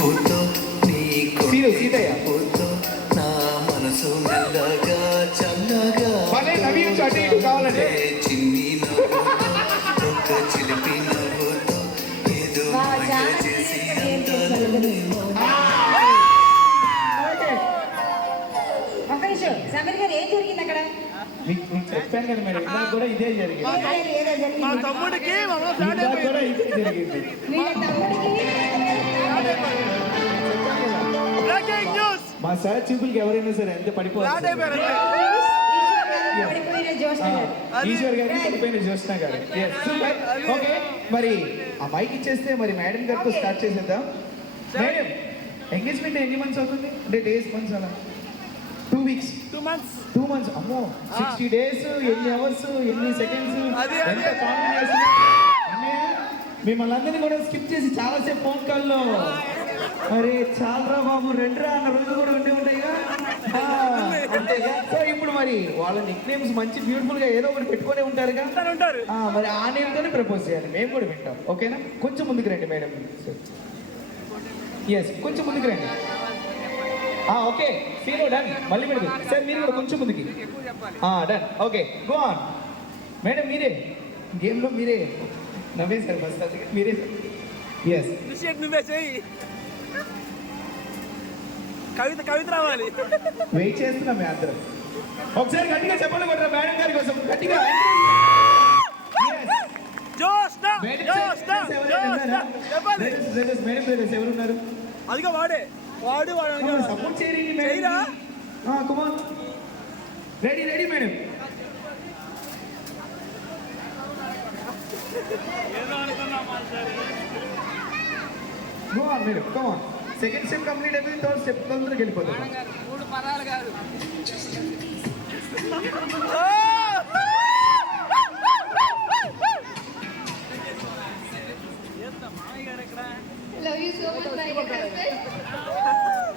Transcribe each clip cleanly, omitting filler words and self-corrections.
చూపుతో నీకు చూపుతో నా మనసు మెల్లగా చల్లగా చిన్ని నవ్వుతో ఒక చిలిపి నవ్వుతో ఏదో మాయ చేసి అందాలని సమీర్ గారు ఏం జరిగింది అక్కడ? మీకు చెప్పాను కదా మేడం, ఇందాక కూడా ఇదే జరిగింది. మా తమ్ముడికి కూడా ఇదే జరిగింది. మా సార్ చూపులకి ఎవరైనా సరే ఎంత పడిపోవాలి. ఈశ్వర్ గారు పడిపోయిన జ్యోత్స్న గారు. ఓకే, మరి ఆ మైక్ ఇచ్చేస్తే మరి మేడం గారితో స్టార్ట్ చేసేద్దాం. మేడం, ఎంగేజ్మెంట్ ఎన్ని మంత్స్ అవుతుంది? అంటే డేస్ మంత్స్ అలా 2 weeks 2 months. అమ్మో, 60 days, ఎన్ని అవర్స్, ఎన్ని సెకండ్స్, ఎంత కాంబినేషన్. మిమ్మల్ని అందరినీ కూడా స్కిప్ చేసి చాలాసేపు ఫోన్ కాల్లో అరే చాలరా బాబు రెండురా అన్న రోజు కూడా ఉండే ఉంటాయిగా. సో ఇప్పుడు మరి వాళ్ళ నిక్ నేమ్స్ మంచి బ్యూటిఫుల్ గా ఏదో ఒకటి పెట్టుకునే ఉంటారుగా. మరి ఆ నేమ్ తోనే ప్రపోజ్ చేయాలి, మేము కూడా వింటాం. ఓకేనా? కొంచెం ముందుకు రండి మేడం. ఎస్, కొంచెం ముందుకు రండి. Okay, sero done. మళ్ళీ మీరు సార్ మీరు కూడా కొంచెం ముందుకి. Done. Okay, go on. Madam మీరే గేమ్లో మీరే నవ్వేశారు బస్ మీరే. ఎస్, కవిత రావాలి. వెయిట్ చేస్తున్నాం మేము అందరం. ఒకసారి గట్టిగా చెప్పండి కొట్టరా మేడం గారి కోసం. గట్టిగా మేడం ఎవరున్నారు? అదిగా వాడు సపోర్ట్ చేయండి madam. Kumar ready madam. Go on madam, come on. Second step complete అయిపోయింది, థర్డ్ స్టెప్ తొందరగా వెళ్ళిపోతాం. 3 పరాలు కాదు.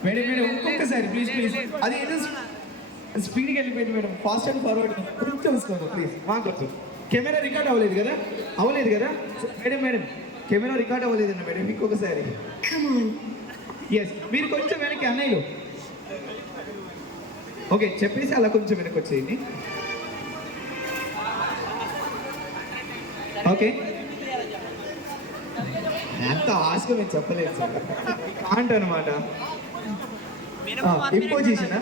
మేడం ఇంకొకసారి ప్లీజ్. అది ఏదో స్పీడ్గా వెళ్ళిపోయింది మేడం. ఫాస్ట్ అండ్ ఫార్వర్డ్ కొంచెం వస్తుంది ప్లీజ్. మాకు కెమెరా రికార్డ్ అవ్వలేదు కదా? మేడం కెమెరా రికార్డ్ అవ్వలేదండి మేడం. ఇంకొకసారి. ఎస్, మీరు కొంచెం వెనక్కి అన్నయ్యలు. ఓకే, చెప్పేసి అలా కొంచెం వెనక్కి వచ్చేయండి. ఓకే, అంత ఆశగా మేము చెప్పలేదు సార్. కాంట్ అనమాట. ఇంపోజిషన్.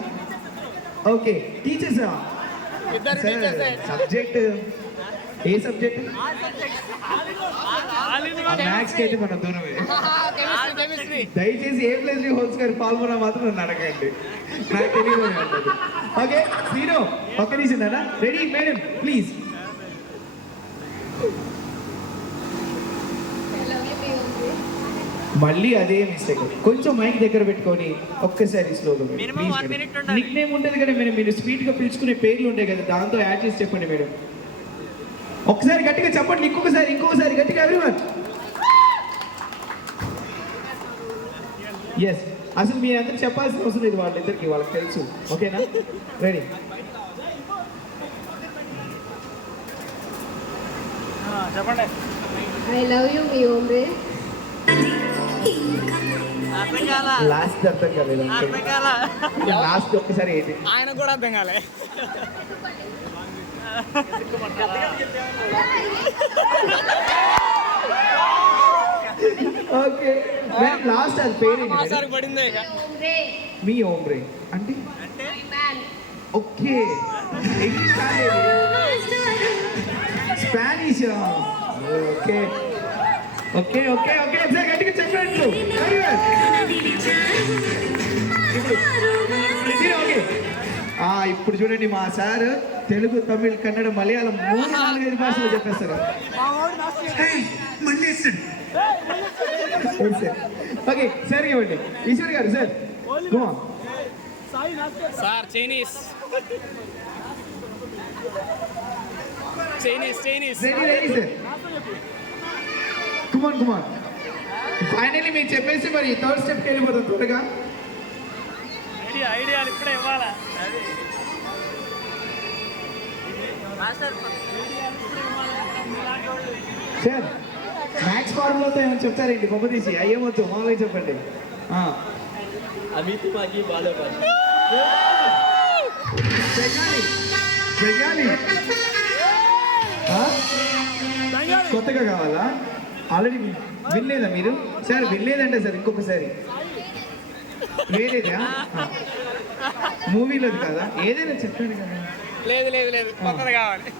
ఓకే, టీచర్సా? సబ్జెక్ట్ ఏ సబ్జెక్ట్? మ్యాథ్స్ కి అయితే మనం దూరమే. దయచేసి A+B హోల్స్ గారు పాల్గొన మాత్రం నన్ను అడగండి, నాకు తెలియదు. ఓకే, హీరో ఒక్క నిమిషం అన్నా. Ready madam please. మళ్ళీ అదే మిస్టేక్. కొంచెం మైక్ దగ్గర పెట్టుకొని ఒక్కసారి స్లోగా. నిక్ నేమ్ ఉంటుంది కదా మేడం, మీరు స్పీడ్ గా పిలుచుకునే పేర్లు ఉంటాయి కదా, దాంతో యాడ్ చేసి చెప్పండి మేడం. ఒకసారి గట్టిగా చెప్పండి, ఇంకొకసారి గట్టిగా ఎవ్రీవన్. ఎస్, అసలు మీ అందరికి చెప్పాల్సిన అవసరం లేదు, వాళ్ళిద్దరికి వాళ్ళకి తెలుసు. ఓకేనా? రెడీ. చెప్పండి. ఐ లవ్ యూ మీ ఓమ్రే. లాస్ట్ అర్థం కాలేదు. లాస్ట్ ఒక్కసారి ఏంటి ఆయన కూడా అర్థం కాలే. ఓకే, లాస్ట్ అది పేరు పడింది. మీ ఓమ్రే అంటే okay, Spanish. Okay okay okay okay ఒకసారి గట్టిగా చెప్పండి. ఇప్పుడు చూడండి మా సార్ తెలుగు, తమిళ్, కన్నడ, మలయాళం 3-4-5 భాషలు చెప్పేస్తారు. ఓకే సార్, ఇవ్వండి ఈశ్వర్ గారు. Sir sir Chinese. Ready sir. Kumar finally మీరు చెప్పేసి మరి థర్డ్ స్టెప్కి వెళ్ళిపోతాం త్వరగా. ఐడియాలు ఇప్పుడే ఇవ్వాలా? సార్ మ్యాథ్స్ ఫార్ములాతో ఏమైనా చెప్తారేంటి? బొమ్మ తీసి అయ్యేమొద్దు, మామూలుగా చెప్పండి. అమిత్ మాకి బాధపడి బెంగాలీ బెంగాలీ ఆ? కొత్తగా కావాలా ఆల్రెడీ వినలేదా మీరు సార్ వినలేదంటే సార్ ఇంకొకసారి వేరేదా మూవీలోది కదా ఏదైనా చెప్పండి కదా లేదు కొత్తది కావాలి